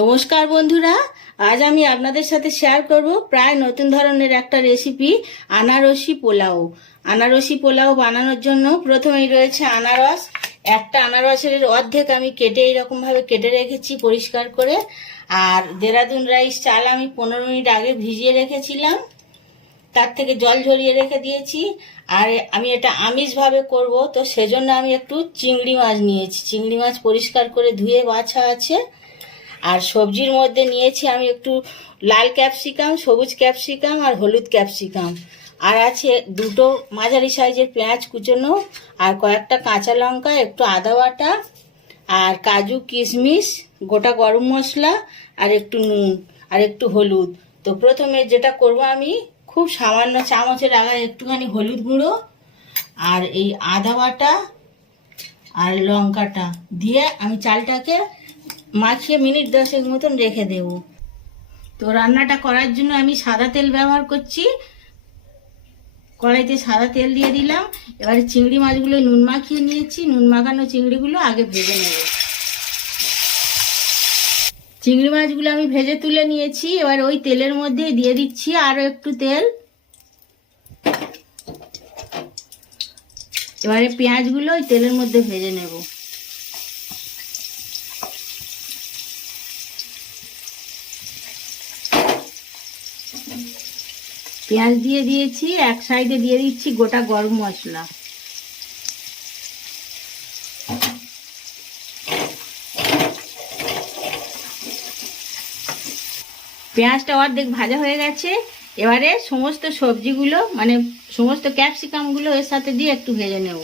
নমস্কার বন্ধুরা, আজ আমি আপনাদের সাথে শেয়ার করব প্রায় নতুন ধরনের একটা রেসিপি, আনারসি পোলাও। আনারসি পোলাও বানানোর জন্য প্রথমেই রয়েছে আনারস। একটা আনারসের অর্ধেক আমি কেটে এইরকম ভাবে কেটে রেখেছি পরিষ্কার করে। আর দেরাদুন রাইস চাল আমি 15 মিনিট আগে ভিজিয়ে রেখেছিলাম, তার থেকে জল ঝরিয়ে রেখে দিয়েছি। আর আমি এটা আমিষভাবে করব, তো সেজন্য আমি একটু চিংড়ি মাছ নিয়েছি। চিংড়ি মাছ পরিষ্কার করে ধুয়ে বাছা আছে। আর সবজির মধ্যে নিয়েছি আমি একটু লাল ক্যাপসিকাম, সবুজ ক্যাপসিকাম আর হলুদ ক্যাপসিকাম। আর আছে দুটো মাঝারি সাইজের পেঁয়াজ কুচোনো, আর কয়েকটা কাঁচা লঙ্কা, একটু আদা বাটা, আর কাজু কিশমিশ, গোটা গরম মশলা, আর একটু নুন, আর একটু হলুদ। তো প্রথমে যেটা করব, আমি খুব সামান্য চামচের আগায় একটুখানি হলুদ গুঁড়ো আর এই আদা বাটা আর লঙ্কাটা দিয়ে আমি চালটাকে মাখিয়ে মিনিট 10 মতন রেখে দেব। তো রান্নাটা করার জন্য আমি সাদা তেল ব্যবহার করছি। কড়াইতে সাদা তেল দিয়ে দিলাম। এবারে চিংড়ি মাছগুলো নুন মাখিয়ে নিয়েছি। নুন মাখানো চিংড়িগুলো আগে ভেজে নেব। চিংড়ি মাছগুলো আমি ভেজে তুলে নিয়েছি। এবার ওই তেলের মধ্যে দিয়ে দিচ্ছি আরো একটু তেল। এবারে পেঁয়াজগুলো ওই তেলের মধ্যে ভেজে নেব। পেঁয়াজ দিয়ে দিয়েছি, এক সাইডে দিয়ে দিচ্ছি গোটা গরম মশলা। পেঁয়াজটা অর্ধেক ভাজা হয়ে গেছে। এবারে সমস্ত সবজিগুলো মানে সমস্ত ক্যাপসিকামগুলো এর সাথে দিয়ে একটু ভেজে নেব।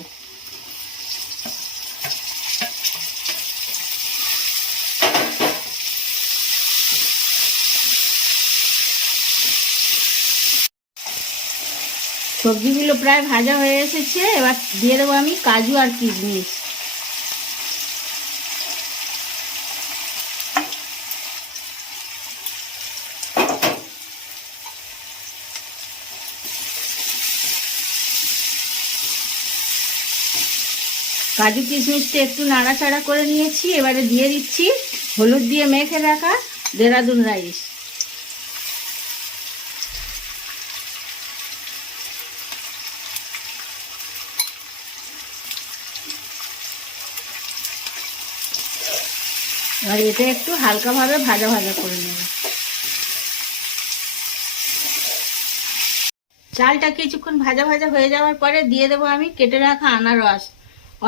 সবজিগুলো প্রায় ভাজা হয়ে এসেছে। এবার দিয়ে দেবো আমি কাজু আর কিশমিশ। কাজু কিশমিশটা একটু নাড়াচাড়া করে নিয়েছি। এবারে দিয়ে দিচ্ছি হলুদ দিয়ে মেখে রাখা দেরাদুন রাইস। আর এটা একটু হালকাভাবে ভাজা ভাজা করে নেব। চালটা কিছুক্ষণ ভাজা ভাজা হয়ে যাওয়ার পরে দিয়ে দেবো আমি কেটে রাখা আনারস।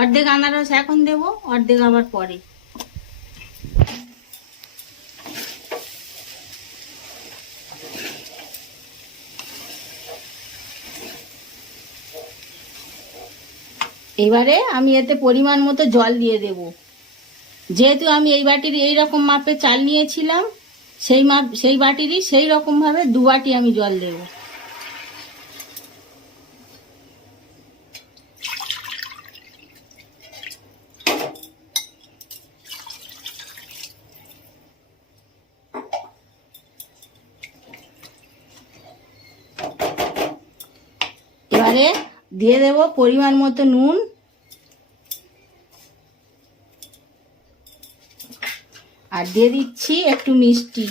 অর্ধেক আনারস এখন দেব, অর্ধেক আবার পরে। এবারে আমি এতে পরিমাণ মতো জল দিয়ে দেব। যেহেতু আমি এই বাটির এইরকম মাপে চাল নিয়েছিলাম, সেই বাটিরই সেই রকম ভাবে 2 বাটি আমি জল দেব। এবারে দিয়ে দেব পরিমাণ মতো নুন, আর দিয়ে দিচ্ছি একটু মিষ্টি,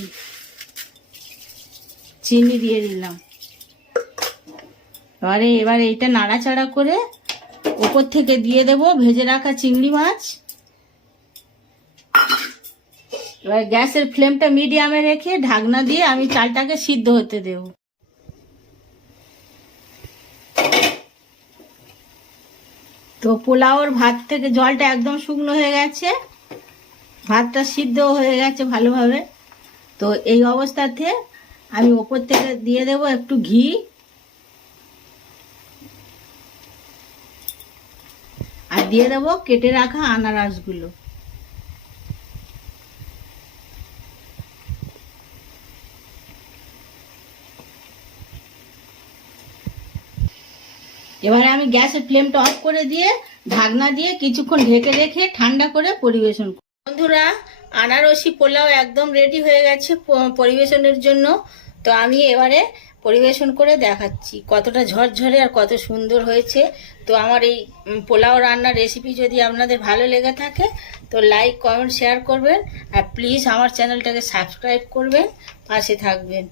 চিনি দিয়ে দিলাম। এবারে এটা নাড়াচাড়া করে উপর থেকে দিয়ে দেব ভেজে রাখা চিংড়ি মাছ। এবার গ্যাসের ফ্লেমটা মিডিয়ামে রেখে ঢাকনা দিয়ে আমি চালটাকে সিদ্ধ হতে দেব। তো পোলাওর ভাত থেকে জলটা একদম শুকনো হয়ে গেছে, ভাতটা সিদ্ধ হয়ে গেছে ভালোভাবে। তো এই অবস্থাতে আমি ওপর থেকে দিয়ে দেব একটু ঘি, আর দিয়ে দেব কেটে রাখা আনারসগুলো। এবারে আমি গ্যাসের ফ্লেমটা অফ করে দিয়ে ঢাকনা দিয়ে কিছুক্ষণ ঢেকে রেখে ঠান্ডা করে পরিবেশন করব। বন্ধুরা, আনারসি পোলাও একদম রেডি হয়ে গেছে পরিবেশনের জন্য। তো আমি এবারে পরিবেশন করে দেখাচ্ছি কতটা ঝরঝরে আর কত সুন্দর হয়েছে। তো আমার এই পোলাও রান্নার রেসিপি যদি আপনাদের ভালো লেগে থাকে তো লাইক কমেন্ট শেয়ার করবেন আর প্লিজ আমার চ্যানেলটাকে সাবস্ক্রাইব করবেন, পাশে থাকবেন।